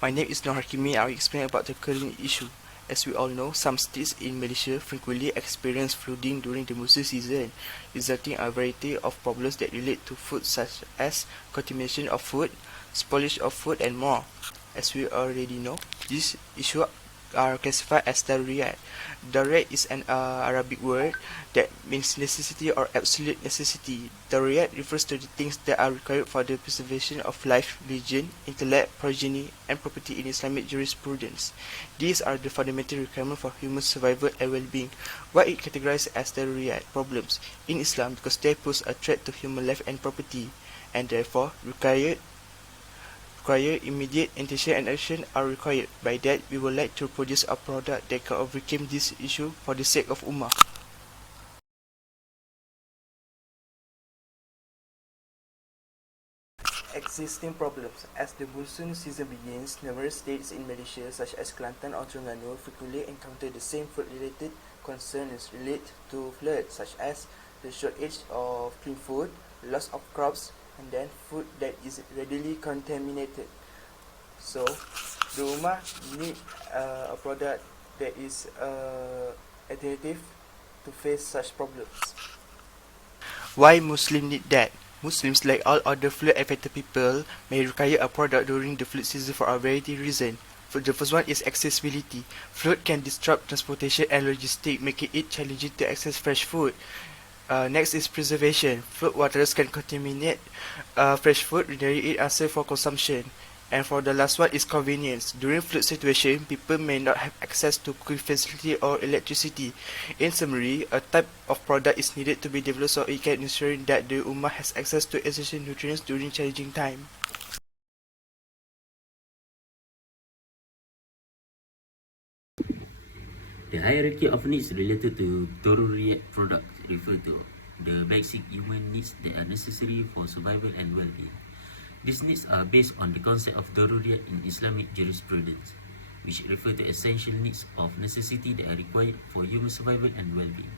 My name is HAQIMI. I'll explain about the current issue. As we all know, some states in Malaysia frequently experience flooding during the monsoon season, resulting in a variety of problems that relate to food such as contamination of food, spoilage of food, and more. As we already know, these issues are classified as daruriyat. Daruriyat is an Arabic word that means necessity or absolute necessity. Daruriyat refers to the things that are required for the preservation of life, religion, intellect, progeny, and property in Islamic jurisprudence. These are the fundamental requirements for human survival and well-being. Why it categorized as daruriyat problems in Islam? Because they pose a threat to human life and property, and therefore require immediate attention and action are required. By that, we would like to produce a product that can overcome this issue for the sake of Ummah. Existing problems. As the monsoon season begins, numerous states in Malaysia, such as Kelantan or Terengganu, frequently encounter the same food-related concerns related to floods, such as the shortage of clean food, loss of crops, and then food that is readily contaminated. So, the Ummah need a product that is alternative to face such problems. Why Muslims need that? Muslims, like all other flood-affected people, may require a product during the flood season for a variety of reasons. The first one is accessibility. Flood can disrupt transportation and logistics, making it challenging to access fresh food. Next is preservation. Flood waters can contaminate fresh food, rendering it unsafe for consumption. And for the last one is convenience. During flood situation, people may not have access to cooking facility or electricity. In summary, a type of product is needed to be developed so it can ensure that the Ummah has access to essential nutrients during challenging time. The hierarchy of needs related to daruriyat products refer to the basic human needs that are necessary for survival and well-being. These needs are based on the concept of daruriyat in Islamic jurisprudence, which refer to essential needs of necessity that are required for human survival and well-being.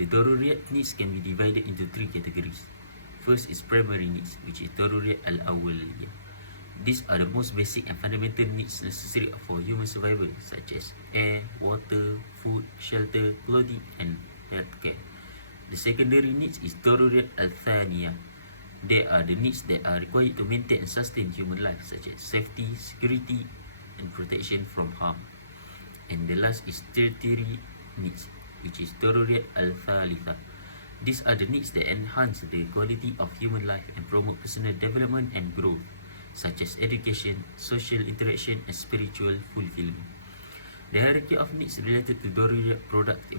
The daruriyat needs can be divided into three categories. First is primary needs, which is daruriyat al-awwaliyah. These are the most basic and fundamental needs necessary for human survival, such as air, water, food, shelter, clothing, and healthcare. The secondary needs is daruriyat al-thaniyah. They are the needs that are required to maintain and sustain human life, such as safety, security, and protection from harm. And the last is tertiary needs, which is daruriyat al-thalitha. These are the needs that enhance the quality of human life and promote personal development and growth, such as education, social interaction, and spiritual fulfillment. The hierarchy of needs related to daruriyat products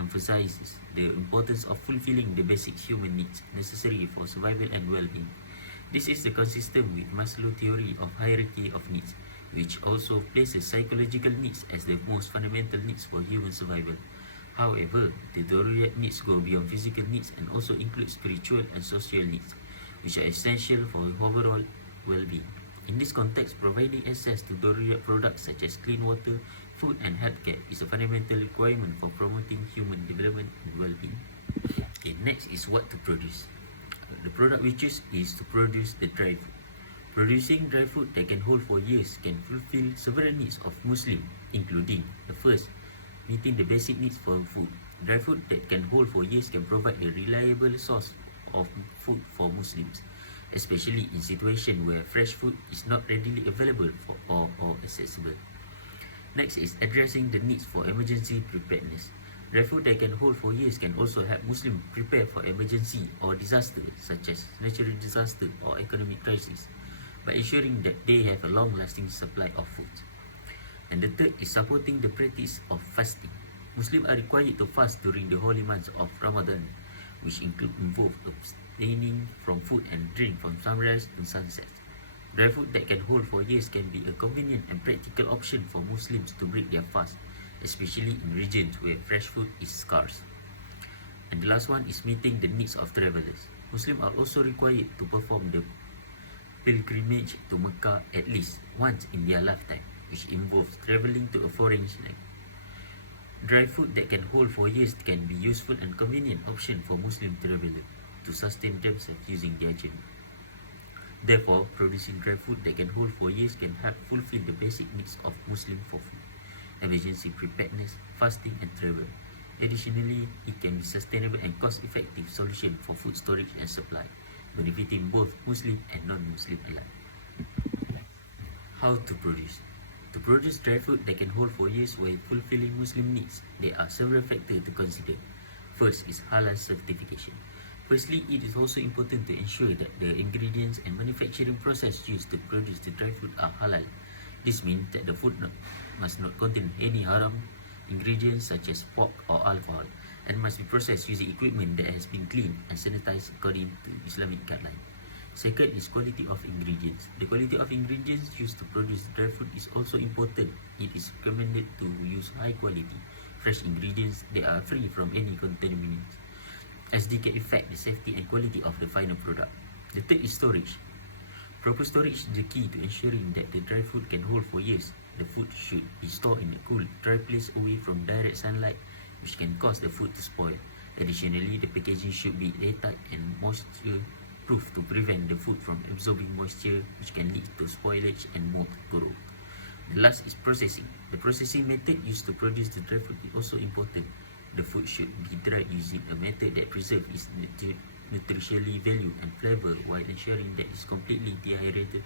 emphasizes the importance of fulfilling the basic human needs necessary for survival and well-being. This is consistent with Maslow's theory of hierarchy of needs, which also places psychological needs as the most fundamental needs for human survival. However, the daruriyat needs go beyond physical needs and also include spiritual and social needs, which are essential for overall well-being. In this context, providing access to daruriyat products such as clean water, food, and healthcare is a fundamental requirement for promoting human development and well-being. Okay, next is what to produce. The product we choose is to produce the dry food. Producing dry food that can hold for years can fulfill several needs of Muslims, including the first, meeting the basic needs for food. Dry food that can hold for years can provide a reliable source of food for Muslims, especially in situations where fresh food is not readily available or accessible. Next is addressing the needs for emergency preparedness. Dry food that can hold for years can also help Muslims prepare for emergency or disaster, such as natural disaster or economic crisis, by ensuring that they have a long-lasting supply of food. And the third is supporting the practice of fasting. Muslims are required to fast during the holy months of Ramadan, which involve abstaining from food and drink from sunrise to sunset. Dry food that can hold for years can be a convenient and practical option for Muslims to break their fast, especially in regions where fresh food is scarce. And the last one is meeting the needs of travelers. Muslims are also required to perform the pilgrimage to Mecca at least once in their lifetime, which involves traveling to a foreign land. Dry food that can hold for years can be useful and convenient option for Muslim travelers to sustain themselves using their journey. Therefore, producing dry food that can hold for years can help fulfill the basic needs of Muslims for food, emergency preparedness, fasting, and travel. Additionally, it can be sustainable and cost-effective solution for food storage and supply, benefiting both Muslim and non-Muslim alike. How to produce? To produce dry food that can hold for years while fulfilling Muslim needs, there are several factors to consider. First is halal certification. Firstly, it is also important to ensure that the ingredients and manufacturing process used to produce the dry food are halal. This means that the food must not contain any haram ingredients such as pork or alcohol, and must be processed using equipment that has been cleaned and sanitized according to Islamic guidelines. Second is quality of ingredients. The quality of ingredients used to produce dry food is also important. It is recommended to use high quality, fresh ingredients that are free from any contaminants, as they can affect the safety and quality of the final product. The third is storage. Proper storage is the key to ensuring that the dry food can hold for years. The food should be stored in a cool, dry place away from direct sunlight, which can cause the food to spoil. Additionally, the packaging should be airtight and moisture-proof to prevent the food from absorbing moisture, which can lead to spoilage and mold growth. The last is processing. The processing method used to produce the dry food is also important. The food should be dried using a method that preserves its nutritional value and flavor while ensuring that it's completely dehydrated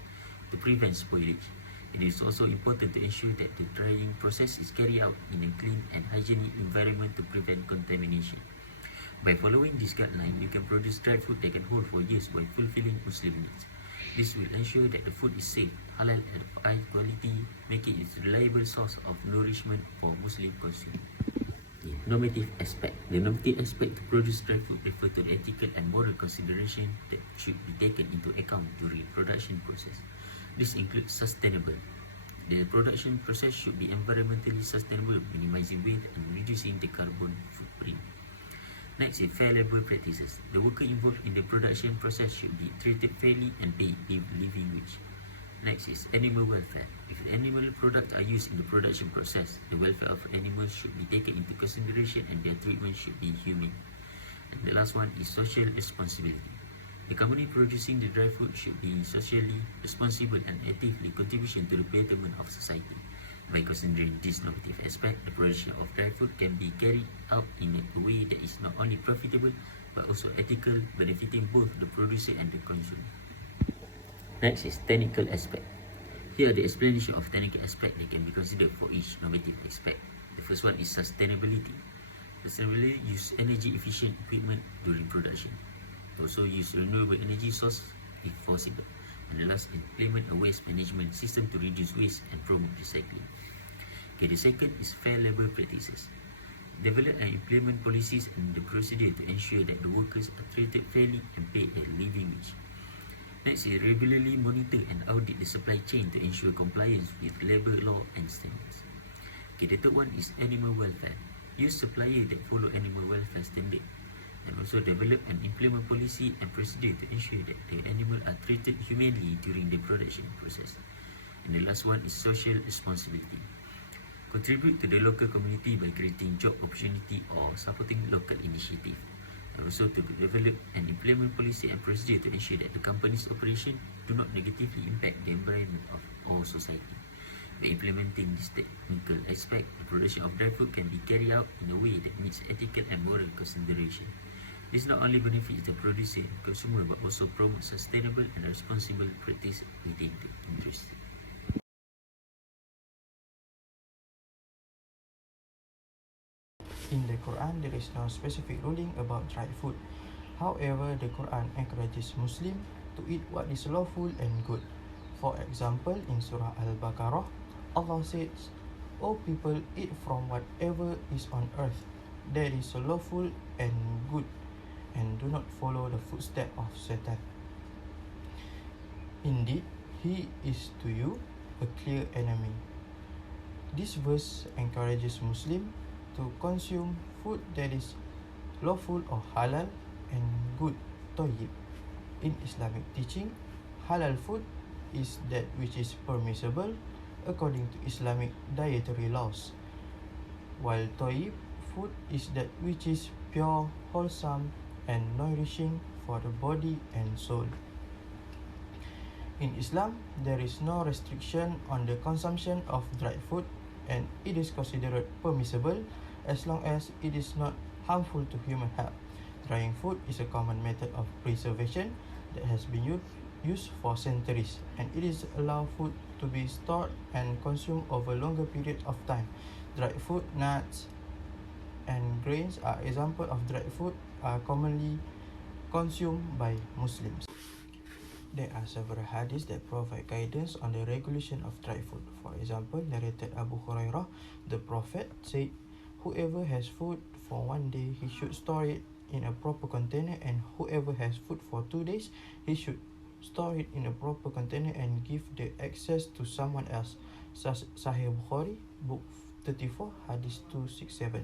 to prevent spoilage. It is also important to ensure that the drying process is carried out in a clean and hygienic environment to prevent contamination. By following this guideline, you can produce dried food that can hold for years while fulfilling Muslim needs. This will ensure that the food is safe, halal, and of high quality, making it a reliable source of nourishment for Muslim consumers. Normative aspect. The normative aspect to produce dry food refer to the ethical and moral consideration that should be taken into account during the production process. This includes sustainable. The production process should be environmentally sustainable, minimizing waste and reducing the carbon footprint. Next is fair labor practices. The worker involved in the production process should be treated fairly and paid a living wage. Next is animal welfare. If the animal products are used in the production process, the welfare of animals should be taken into consideration and their treatment should be humane. And the last one is social responsibility. The company producing the dry food should be socially responsible and actively contribution to the betterment of society. By considering this normative aspect, the production of dry food can be carried out in a way that is not only profitable but also ethical, benefiting both the producer and the consumer. Next is technical aspect. Here are the explanation of technical aspect that can be considered for each normative aspect. The first one is sustainability. Sustainability use energy efficient equipment during production. Also use renewable energy source if possible. And the last, implement a waste management system to reduce waste and promote recycling. Okay, the second is fair labor practices. Develop and implement policies and the procedure to ensure that the workers are treated fairly and paid a living wage. Next is regularly monitor and audit the supply chain to ensure compliance with labor law and standards. Okay, the third one is animal welfare. Use suppliers that follow animal welfare standard, and also develop and implement policy and procedure to ensure that the animals are treated humanely during the production process. And the last one is social responsibility. Contribute to the local community by creating job opportunity or supporting local initiative. And also to develop and implement policy and procedure to ensure that the company's operation do not negatively impact the environment of our society. By implementing this technical aspect, the production of dry food can be carried out in a way that meets ethical and moral consideration. This not only benefits the producer and consumer but also promotes sustainable and responsible practice within the industry. In the Quran, there is no specific ruling about dried food. However, the Quran encourages Muslims to eat what is lawful and good. For example, in Surah Al-Baqarah, Allah says, "O people, eat from whatever is on earth that is lawful and good, and do not follow the footsteps of Satan. Indeed, he is to you a clear enemy." This verse encourages Muslims to consume food that is lawful or halal and good, tayyib. In Islamic teaching, halal food is that which is permissible according to Islamic dietary laws, while tayyib food is that which is pure, wholesome, and nourishing for the body and soul. In Islam, there is no restriction on the consumption of dried food, and it is considered permissible as long as it is not harmful to human health. Drying food is a common method of preservation that has been used for centuries, and it is allow food to be stored and consumed over longer period of time. Dried food, nuts, and grains are examples of dried food are commonly consumed by Muslims. There are several hadiths that provide guidance on the regulation of dried food. For example, narrated Abu Hurairah, the Prophet said, "Whoever has food for 1 day, he should store it in a proper container, and whoever has food for 2 days, he should store it in a proper container and give the access to someone else." Sahih Bukhari, Book 34, Hadith 267.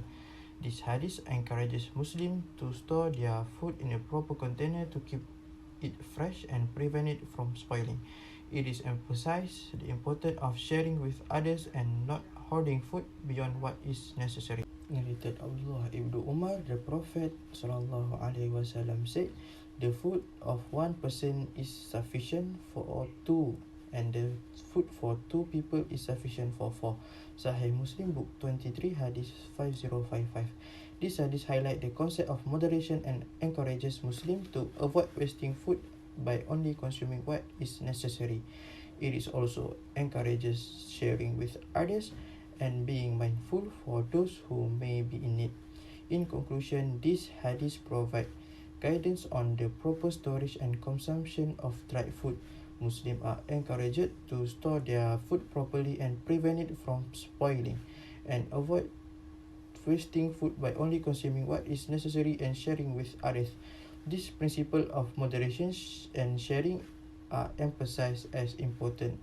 This hadith encourages Muslims to store their food in a proper container to keep it fresh and prevent it from spoiling. It is emphasized the importance of sharing with others and not hoarding food beyond what is necessary. Narrated Abdullah ibn Umar, the Prophet ﷺ said, "The food of one person is sufficient for two, and the food for two people is sufficient for four." Sahih Muslim, Book 23, Hadith 5055. This hadith highlight the concept of moderation and encourages Muslims to avoid wasting food by only consuming what is necessary. It is also encourages sharing with others and being mindful for those who may be in need. In conclusion, these hadiths provide guidance on the proper storage and consumption of dried food. Muslims are encouraged to store their food properly and prevent it from spoiling, and avoid wasting food by only consuming what is necessary and sharing with others. This principle of moderation and sharing are emphasized as important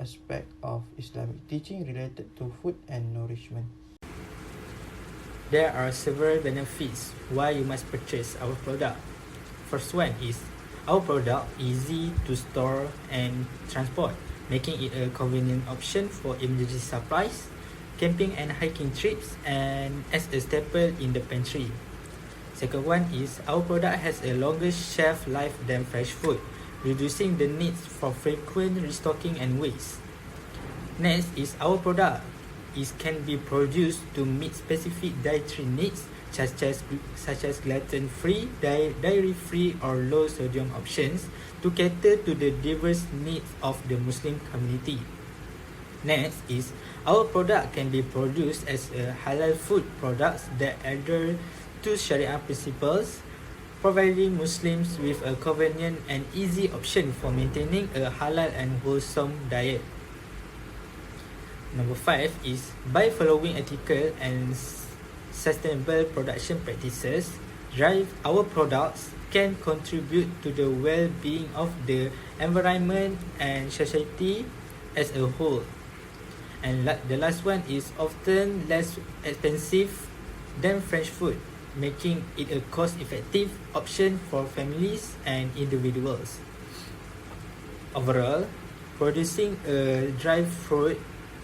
aspect of Islamic teaching related to food and nourishment. There are several benefits why you must purchase our product. First one is our product easy to store and transport, making it a convenient option for emergency supplies, camping and hiking trips, and as a staple in the pantry. Second one is our product has a longer shelf life than fresh food, reducing the need for frequent restocking and waste. Next is our product can be produced to meet specific dietary needs such as gluten-free, dairy-free or low-sodium options to cater to the diverse needs of the Muslim community. Next is our product can be produced as a halal food products that adhere to Sharia principles, providing Muslims with a convenient and easy option for maintaining a halal and wholesome diet. Number 5 is by following ethical and sustainable production practices, our products can contribute to the well-being of the environment and society as a whole. And the last one is often less expensive than fresh food, making it a cost-effective option for families and individuals. Overall, producing a dry fruit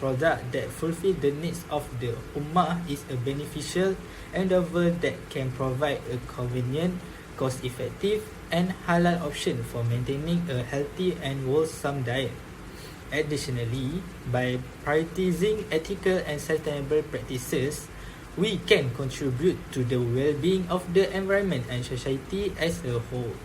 product that fulfill the needs of the Ummah is a beneficial endeavor that can provide a convenient, cost-effective, and halal option for maintaining a healthy and wholesome diet. Additionally, by prioritizing ethical and sustainable practices, we can contribute to the well-being of the environment and society as a whole.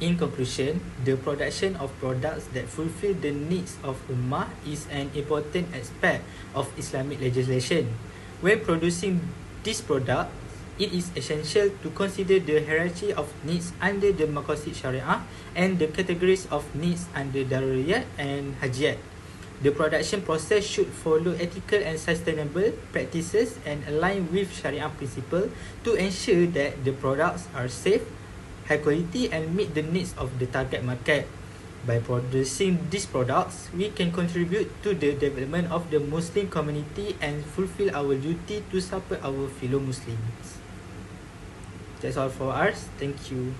In conclusion, the production of products that fulfill the needs of Ummah is an important aspect of Islamic legislation. When producing this product, it is essential to consider the hierarchy of needs under the Maqasid Syariah and the categories of needs under Daruriyat and Hajiyat. The production process should follow ethical and sustainable practices and align with Sharia principles to ensure that the products are safe, high quality, and meet the needs of the target market. By producing these products, we can contribute to the development of the Muslim community and fulfill our duty to support our fellow Muslims. That's all for us. Thank you.